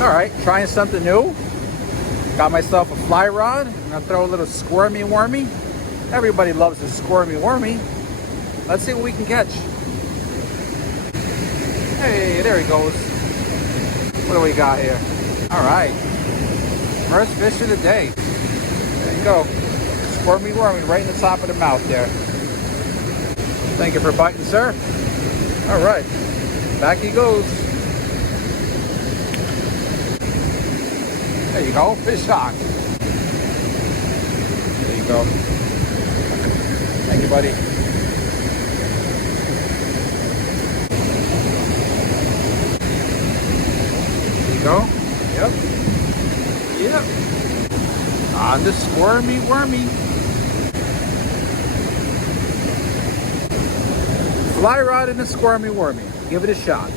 All right, trying something new. Got myself a fly rod. I'm gonna throw a little squirmy wormy. Everybody loves the squirmy wormy. Let's see what we can catch. Hey, there he goes. What do we got here? All right, first fish of the day. There you go. Squirmy wormy right in the top of the mouth there. Thank you for biting, sir. All right, back he goes. There you go, fish on. There you go. Thank you, buddy. There you go. Yep. Yep. On the squirmy wormy. Fly rod and the squirmy wormy. Give it a shot.